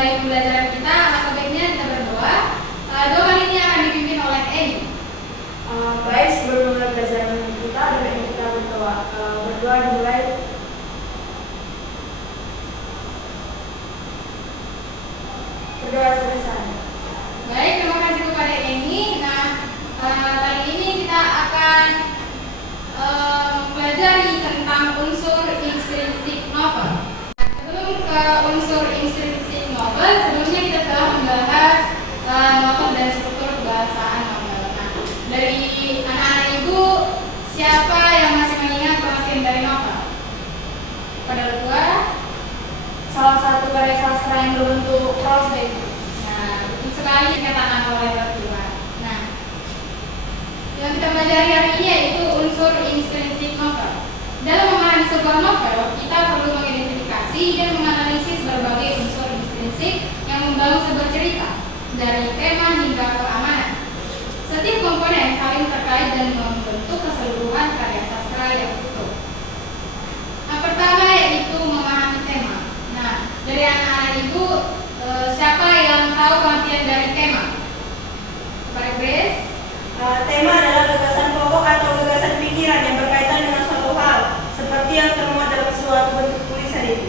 memulai pembelajaran kita, alangkah baiknya kita berdoa. Doa kali ini akan dipimpin oleh Eni. Baik, sebelum memulai pelajaran kita, baiknya kita berdoa. Berdoa dimulai. Berdoa selesai. Baik, terima kasih kepada Eni. Nah, kali ini kita akan mempelajari tentang unsur intrinsik novel. Nah, sebelum ke unsur intrinsik novel, sebelumnya kita telah membahas novel dan struktur bahasaan novel. Nah, dari anak-anak ibu, siapa yang masih mengingat pengertian dari novel? Pada dua, Salah satu karya sastra yang berbentuk prose. nah, betul sekali dikatakan oleh berdua. Nah, yang kita pelajari hari ini yaitu unsur intrinsik novel. Dalam memahami sebuah novel, kita perlu mengidentifikasi dan menganalisis berbagai unsur intrinsik yang membangun sebuah cerita, dari tema hingga keamanan. Setiap komponen saling terkait dan membentuk keseluruhan karya sastra yang utuh. Yang pertama yaitu memahami tema. Nah, dari anak-anak ibu, siapa yang tahu pengertian dari tema? Kepada Grace. Tema adalah gagasan pokok atau gagasan pikiran yang berkaitan dengan suatu hal, seperti yang termuat dalam suatu bentuk tulisan itu.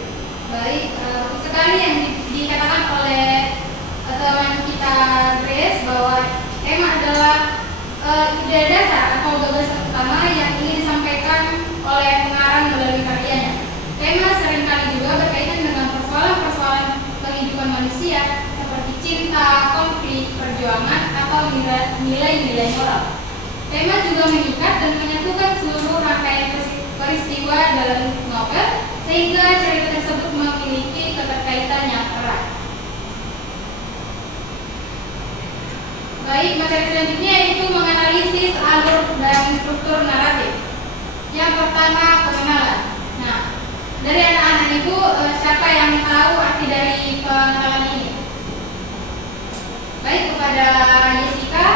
Baik, betul sekali yang dikatakan oleh teman kita Grace bahwa tema adalah ide dasar atau gagasan utama yang ingin disampaikan oleh pengarang melalui karyanya. Tema seringkali juga berkaitan dengan persoalan-persoalan kehidupan manusia seperti cinta, konflik, perjuangan, atau nilai-nilai moral. Tema juga mengikat dan menyatukan seluruh rangkaian peristiwa dalam novel sehingga cerita tersebut memiliki keterkaitan yang erat. Baik, materi selanjutnya yaitu menganalisis alur dan struktur naratif. Yang pertama, pengenalan. Nah, dari anak-anak ibu, siapa yang tahu arti dari pengenalan ini? Baik, kepada Jessica.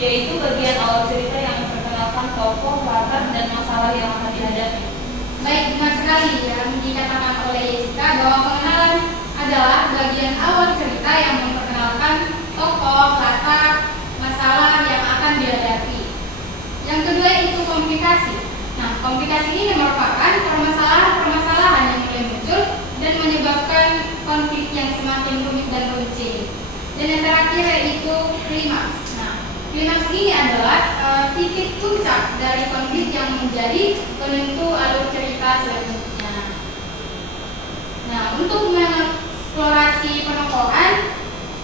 Yaitu bagian awal cerita yang memperkenalkan tokoh, latar, dan masalah yang akan dihadapi. Baik, benar sekali yang dikatakan oleh Jessica bahwa pengenalan adalah bagian awal cerita yang memperkenalkan tokoh, latar, masalah yang akan dihadapi. Yang kedua itu komunikasi. Nah, komunikasi ini merupakan permasalahan-permasalahan yang mulai muncul dan menyebabkan konflik yang semakin rumit dan runcing. Dan yang terakhir yaitu klimaks. Nah, klimaks ini adalah titik puncak dari konflik yang menjadi penentu alur cerita selanjutnya. Nah, untuk mengeksplorasi penokohan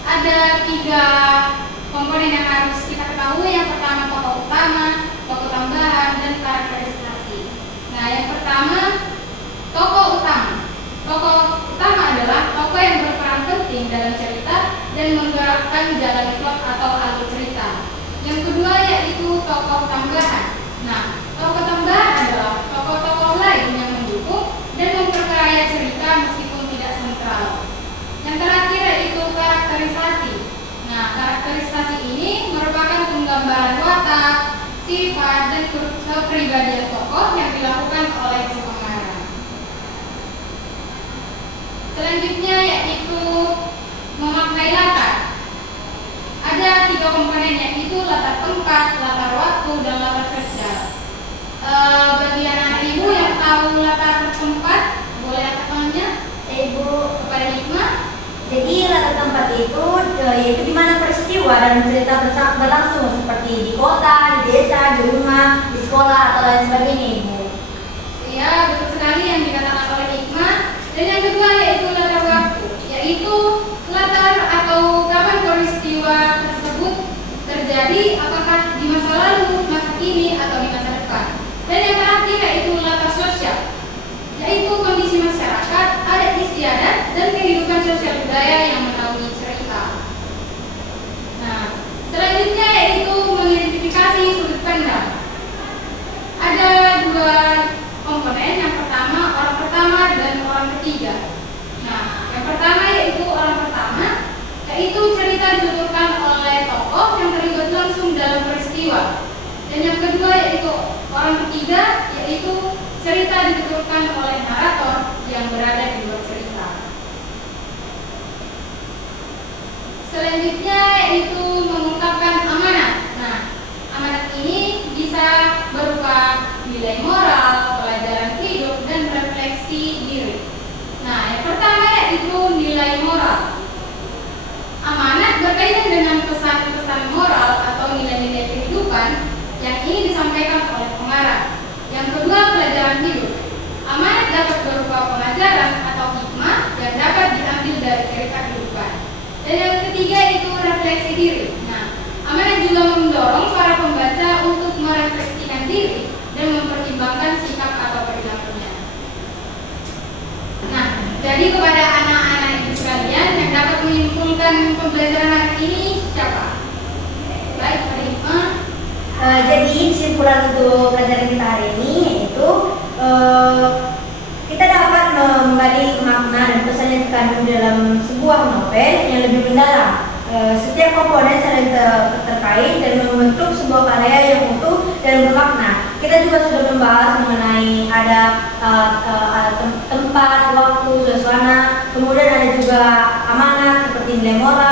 ada 3 komponen yang harus kita ketahui. Yang pertama tokoh utama, tokoh tambahan, dan karakterisasi. Nah, yang pertama tokoh utama. Tokoh utama adalah tokoh yang berperan penting dalam cerita dan menggerakkan jalan plot atau alur cerita. Yang kedua yaitu tokoh tambahan. Nah, tokoh tambahan adalah tokoh-tokoh lain yang mendukung dan memperkaya cerita meskipun tidak sentral. Yang terakhir yaitu karakterisasi. Nah, karakterisasi ini merupakan penggambaran watak, sifat, dan kepribadian tokoh yang dilakukan oleh si pengarang. Selanjutnya yaitu memaknai latar. Ada 3 komponen yaitu latar tempat, latar waktu, dan latar sosial. Bagi anak ibu yang tahu latar tempat, boleh angkat tangannya. Ibu, Kepada Hikmah. jadi latar tempat itu yaitu di mana peristiwa dan cerita berlangsung seperti di kota, di desa, di rumah, di sekolah atau lain sebagainya, Ibu. Ya, betul sekali yang dikatakan oleh Hikmah. Dan yang kedua yaitu latar waktu, yaitu latar atau kapan peristiwa tersebut terjadi, apakah di masa lalu, masa kini, atau di masa depan. Dan yang terakhir yaitu latar sosial, yaitu kondisi masyarakat, adat istiadat, dan kehidupan sosial budaya yang menaungi cerita. Nah, selanjutnya yaitu mengidentifikasi sudut pandang. Ada 2 komponen, yang pertama orang pertama dan orang ketiga. Nah, yang pertama yaitu orang pertama, yaitu cerita dituturkan oleh tokoh yang terlibat langsung dalam peristiwa. Dan yang kedua yaitu orang ketiga, yaitu cerita dituturkan oleh narator yang berada di luar cerita. selanjutnya yaitu mengungkapkan amanat. Nah, amanat ini bisa berupa nilai moral, pelajaran hidup, dan refleksi diri. Nah, yang pertama yaitu nilai moral. Amanat berkaitan dengan pesan-pesan moral atau nilai-nilai kehidupan yang ingin disampaikan oleh pengarang. Yang kedua, pelajaran hidup. Amanat dapat berupa pengajaran atau hikmah yang dapat diambil dari cerita kehidupan. Dan yang ketiga itu refleksi diri. Nah, amanat juga mendorong para pembaca untuk merefleksikan diri dan mempertimbangkan sikap atau perilakunya. Nah, jadi kepada anak-anak ibu sekalian yang dapat menyimpulkan pembelajaran hari ini siapa? Baik, Pak Hikmah. Jadi kesimpulan untuk pelajaran kita hari ini yaitu kita dapat menggali makna dan pesan yang terkandung dalam sebuah novel yang lebih mendalam. Setiap komponen saling terkait dan membentuk sebuah karya yang utuh dan bermakna. Kita juga sudah membahas mengenai ada tempat, waktu, suasana, kemudian ada juga amanat seperti nilai moral,